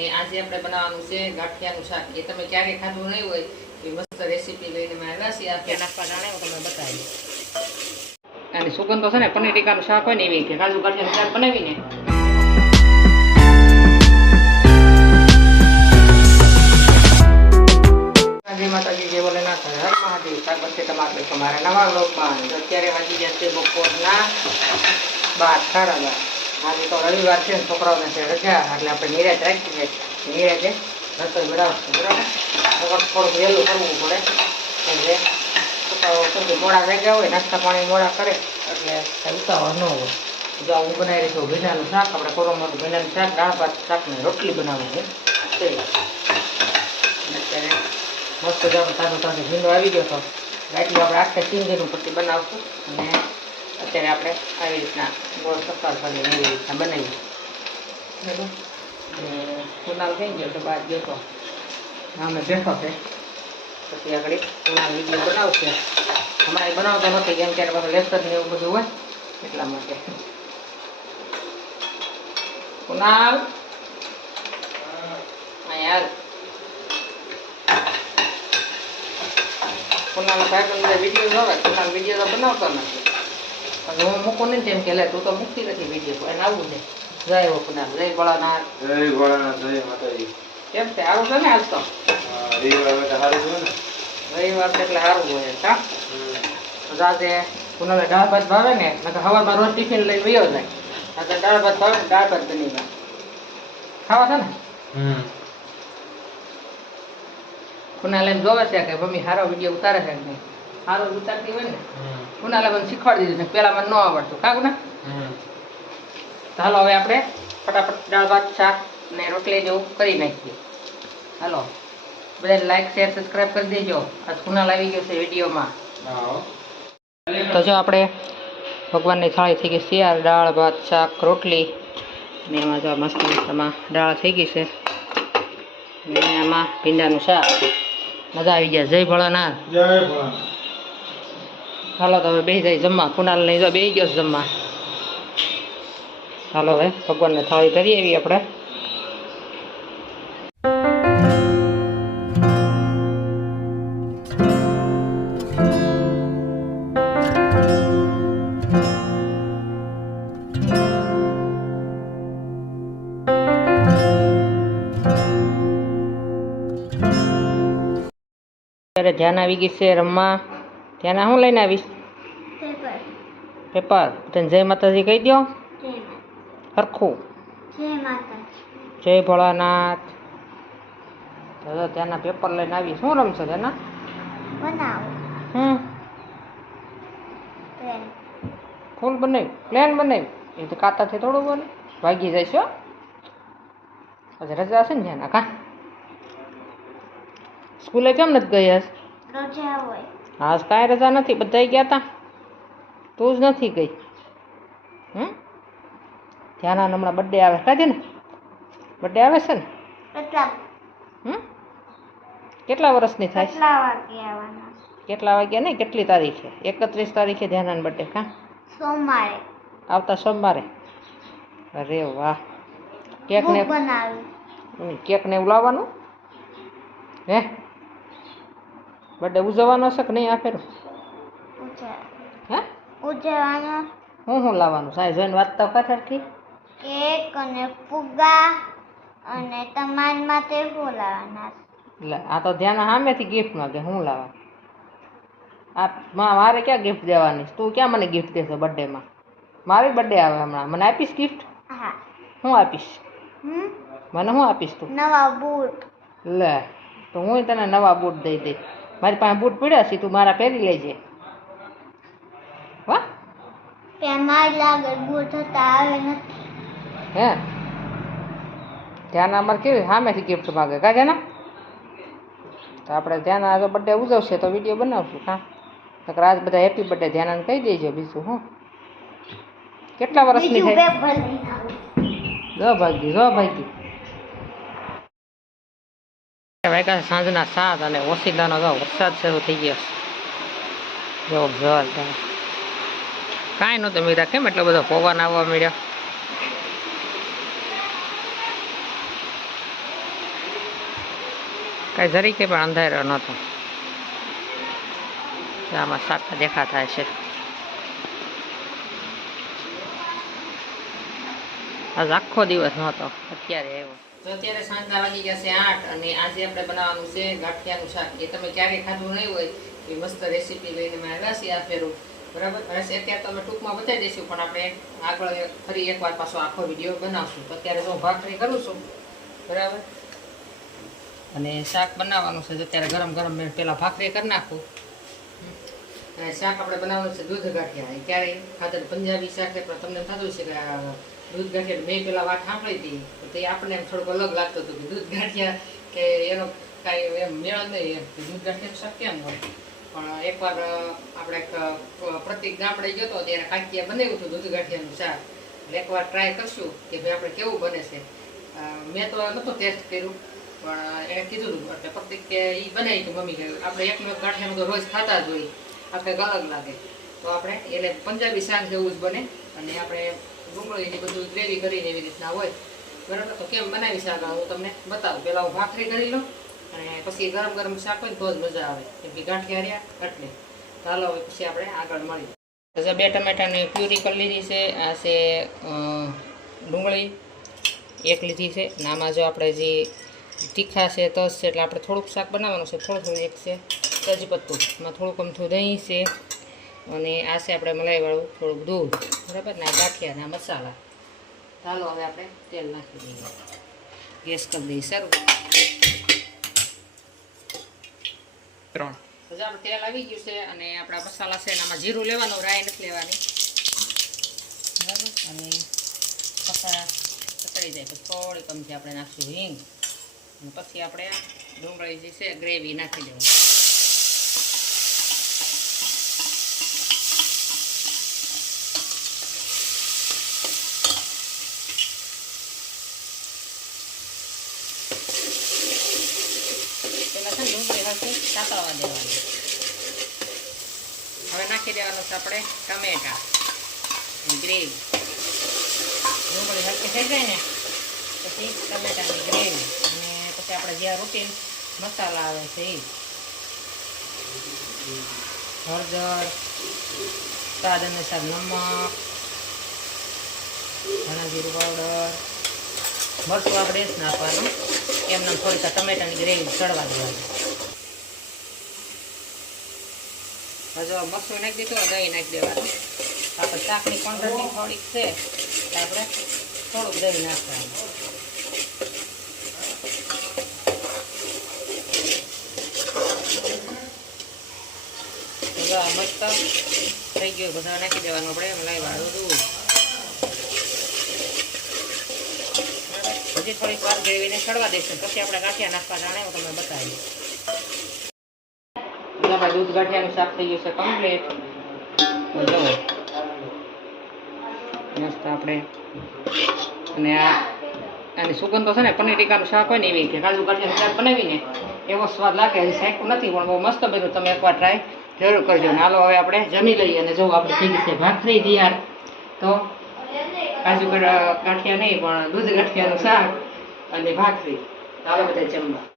અને આજે આપણે બનાવવાનું છે ગાંઠિયાનું શાક. એ તમે ક્યારે ખાધું નહીં હોય એ મસ્ત રેસીપી લઈને મેં આવ્યા છીએ. આ નાખવા જાણે તમને બતાવી. અને સુગંધ તો છે ને પનીર ટીકાનું શાક હોય ને એવી કે કાજુ ગાંઠિયાનું શાક બનાવીને માતાજી જે બોલે ના થાય હર મહાદેવ. સ્વાગત છે તમારે તમારા નવા વ્લોગમાં. અત્યારે વાગી ગયા છે બપોરના 12:30. આજે તો રવિવાર છે ને છોકરાઓને છે રજા એટલે આપણે નિરાશ રાખી છે. નિરાશે રસોઈ બનાવશું બરાબર. થોડુંક વહેલું કરવું પડે એટલે છોકરાઓ મોડા વાગ્યા હોય નાસ્તા પાણી મોડા કરે એટલે ઉતાવળ ન હોય. જો હું બનાવી રહી છું ભીંડાનું શાક. આપણે કોરોનાનું ભીંડાનું શાક, દાળ ભાત, શાક ને રોટલી બનાવવાની છે. અત્યારે મસ્ત જાણું તાજું તાજું ભીંડો આવી ગયો હતો એટલું આપણે આખે સિંગીનું પછી બનાવશું. અને અત્યારે આપણે આવી રીતના ગોળ સફાર કરીને એવી રીતના બનાવીએ બરાબર. કુનાલ થઈ ગયો તો બહાર ગયો તો અમે બેઠો છે પછી આગળ કુનાલ વિડીયો બનાવશે. હમણાં બનાવતો નથી કેમ ત્યારે પાછું લેક્ચર ને એવું બધું હોય એટલા માટે. કુનાલ અહીંયા કુનાલ સાહેબ વિડીયો જોવે. કુનાલ વિડીયો તો બનાવતો નથી પણ હું મૂકું નહીં તેમ કે લે તું તો મૂકતી નથી વિડીયો. એને આવવું છે. જય હો કુનાલ. જય ભોળાનાથ. જય ભોળાનાથ. જય માતાજી. કેમ છે? આવું છે ને આજ તો રવિવાર એટલે સારું છે ને. રવિવાર એટલે સારું હોય હા. રાતે કુનાલે દાળ ભાત ભાવે ને સવારમાં રોજ ટિફિન લઈ વયો જાય. રાતે દાળ ભાત ભાવે ને દાળ ભાત બની જાય ખાવા છે ને. કુનાલ એમ જોવે છે કે મમ્મી સારો વિડીયો ઉતારે છે નહીં. સારો ઉતારતી હોય ને કુનાલે મને શીખવાડી દીધું ને પેલા મને ન આવડતું કાકુ ને. ચાલો હવે આપણે ફટાફટ દાળ ભાત શાક ને રોટલી જેવું કરી નાખીએ. હાલો બધા લાઈક શેર સબસ્ક્રાઈબ કરી દેજો. આજ કુનાલ આવી ગયો છે વિડીયોમાં. તો જો આપણે ભગવાનની થાળી થઈ ગઈ શિયાળ, દાળ ભાત શાક રોટલી ને એમાં જો મસ્ત મસ્તમાં દાળ થઈ ગઈ છે ને એમાં ભીંડાનું શાક. મજા આવી ગયા. જય ભોળાનાથ. જય ભોળાનાથ. હાલો તો હવે બેસી જાય જમવા. કુનાલ નહીં તો બેસી ગયો જમવા. હાલો હવે ભગવાનને થાળી ધરી આવી આપણે. અત્યારે ધ્યાન આવી ગઈ છે રમવા. ધ્યાન શું લઈને આવીશ? પેપર. તને જય માતાજી કહી દો સરખું. જય ભોળાનાથ. ત્યાંના પેપર લઈને આવી. શું રમશો તેના? ફૂલ બનાવી પ્લેન બનાવી એ તો કાતાથી થોડું બને ભાગી જાય છો. પછી રજા હશે ને ધ્યાન કા સ્કૂલે કેમ નથી ગઈ? આજ કાંઈ રજા નથી. બધા ગયા હતા તું જ નથી ગઈ. ધ્યાન હમણાં બર્થડે આવે કાજે ને. બર્થડે આવે છે ને. કેટલા વર્ષની થાય? કેટલા વાગ્યા નહીં કેટલી તારીખે? 31 તારીખે ધ્યાન બર્થડે કા સોમવારે. આવતા સોમવારે. અરે વાહ. કેક ને એવું લાવવાનું હે? બર્થડે ઉજવવાનો છે કે નહીં? આપેલું હે ઉજવવાનો. હું લાવવાનું? સાહેબ જોઈને વાત તો કઠરથી. કેક અને ફુગ્ગા અને તમારા માટે શું લાવવાના? એટલે આ તો ધ્યાન સામેથી ગિફ્ટ માંગે. હું લાવવા? આ મારે ક્યાં ગિફ્ટ દેવાની? તું ક્યાં મને ગિફ્ટ દેશો બર્થડેમાં? મારી બર્થડે આવે હમણાં. મને આપીશ ગિફ્ટ? હા. હું આપીશ? મને શું આપીશ તું? નવા બૂટ. લે તો હું તને નવા બૂટ દઈ દઈ. મારી પાસે બૂટ પડ્યા છે તું મારા પહેરી લેજે. વાહ. ત્યાં મારી લાગર બૂટ હતા આવે નથી. હે ધ્યાન અમારે કેવી સામેથી ગિફ્ટ માગે કાજે ને. તો આપણે ધ્યાન આજે બર્થડે ઉજવશે તો વિડીયો બનાવશું હા. નકર આજ બધા હેપી બર્થડે ધ્યાન કહી દેજો. બીજું હું કેટલા વર્ષની થાય? જો ભાગી વાગ્યા સાંજના 7 અને ઓસીદાનો જો વરસાદ શરૂ થઈ ગયો. જો જોરદાર. કાંઈ નહોતું મીરા. કેમ એટલો બધો પવન આવવા મળ્યો? કાંઈ જરીકે પણ અંધારો નહોતો. આમાં શાક દેખાતા છે. આજ આખો દિવસ નહોતો, અત્યારે આવ્યો. તો અત્યારે સાંજના વાગી ગયા છે 8 અને આજે આપણે બનાવવાનું છે ગાંઠિયાનું શાક. એ તમે ક્યારેય ખાધું નહીં હોય એ મસ્ત રેસીપી લઈને મેં આવ્યા છીએ આ ફેરું. બરાબર. હવે અત્યારે તો અમે ટૂંકમાં બતાવી દઈશું, પણ આપણે આગળ ફરી એકવાર પાછો આખો વિડીયો બનાવશું. તો અત્યારે હું ભાખરી કરું છું. બરાબર. અને શાક બનાવવાનું છે. અત્યારે ગરમ ગરમ મેં પહેલાં ભાખરી કરી નાખું. અને શાક આપણે બનાવવાનું છે દૂધ ગાંઠિયા. એ ક્યારેય ખાતર પંજાબી શાક છે, પણ તમને થતું છે કે દૂધ ગાંઠિયા મેં પેલા વાત સાંભળી હતી તો તે આપણને એમ થોડુંક અલગ લાગતું હતું કે દૂધ ગાંઠિયા કે એનો કાંઈ એમ મેળ નહીં એમ દૂધ ગાંઠિયાનું શાક કેમ હોય. પણ એકવાર આપણે પ્રતિક ગામડે ગયો હતો ત્યારે કાંકિયા બનાવ્યું હતું દૂધ ગાંઠિયાનું શાક. એટલે એકવાર ટ્રાય કરશું કે ભાઈ આપણે કેવું બને છે. મેં તો નહોતું ટેસ્ટ કર્યું, પણ એણે કીધું હતું એટલે પ્રતિક કે એ બનાવી હતું મમ્મી કે આપણે એકનો એક ગાંઠિયાનું તો રોજ ખાતા જ હોય, આ કંઈક અલગ લાગે. તો આપણે એટલે પંજાબી શાક જેવું જ બને. અને આપણે ડુંગળીની બધું ગ્રેવી કરીને એવી રીતના હોય. બરાબર. તો કેમ બનાવી શાક હું તમને બતાવું. પહેલાં હું ભાખરી કરી લઉં અને પછી ગરમ ગરમ શાક હોય તો જ મજા આવે, કેમ કે ગાંઠિયા રહ્યા એટલે. ચાલો હવે પછી આપણે આગળ મળીએ. તો 2 ટમેટાની પ્યુરી કરી લીધી છે. આ છે ડુંગળી 1 લીધી છે. અને આમાં જો આપણે જે તીખા છે તજ છે એટલે આપણે થોડુંક શાક બનાવવાનું છે. થોડું એક છે તજપત્તું, એમાં થોડુંક અમથું દહીં છે. અને આ છે આપણે મલાઈવાળું થોડુંક દૂધ. બરાબર. ને આ ગાંઠિયા ને આ મસાલા. ચાલો હવે આપણે તેલ નાખી દઈએ. ગેસ કરી દઈએ શરૂ. તો આપણે તેલ આવી ગયું છે અને આપણા મસાલા છે આમાં જીરું લેવાનું, રાઈ નથી લેવાની. બરાબર. અને મસાલા સતળી જાય પછી થોડી કમથી આપણે નાખીશું હિંગ. અને પછી આપણે આ ડુંગળી જે છે ગ્રેવી નાખી દેવાની. સાતળવા દેવાની. હવે નાખી દેવાનું છે આપણે ટમેટા ગ્રેવી. ડુંગળી હલકી થઈ જાય ને પછી ટમેટાની ગ્રેવી અને પછી આપણે જે રૂટીન મસાલા આવે છે એ હળદર, સ્વાદ અનુસાર નમક, ધાણા જીરું પાવડર, મરચું આપણે જ નાખવાનું. એમને થોડીક ટમેટાની ગ્રેવી ચડવા દેવાની. હજુ મરચું નાખી દીધું, દહીં નાખી દેવાનું. આપણે શાકની ક્વોન્ટિટી થોડીક છે તો આપણે થોડુંક દહીં નાખવાનું. મસ્ત થઈ ગયું. બધા નાખી દેવાનું આપણે મલાઈવાળું દૂધ. હજી થોડીક વાર ગ્રેવીને ચડવા દઈશું પછી આપણે ગાંઠિયા નાખવા જાણે હું તમને બતાવી. આપણે દૂધ ગાંઠિયાનું શાક થઈ ગયું છે કમ્પ્લીટ. જુઓ મસ્ત આપણે. અને આની સુગંધ તો છે ને પનીર ટીકાનું શાક હોય ને એવી કે કાજુ ગાંઠિયાનું શાક બનાવીને એવો સ્વાદ લાગે. હજી શાક્યું નથી પણ બહુ મસ્ત બન્યું. તમે એકવાર ટ્રાય જરૂર કરજો. ને હાલો હવે આપણે જમી લઈએ. અને જો આપણે થઈ ગઈ છે ભાખરી તૈયાર. તો કાજુ ગાંઠિયા નહીં પણ દૂધ ગાંઠિયાનું શાક અને ભાખરી. ચાલો બધા જમવા.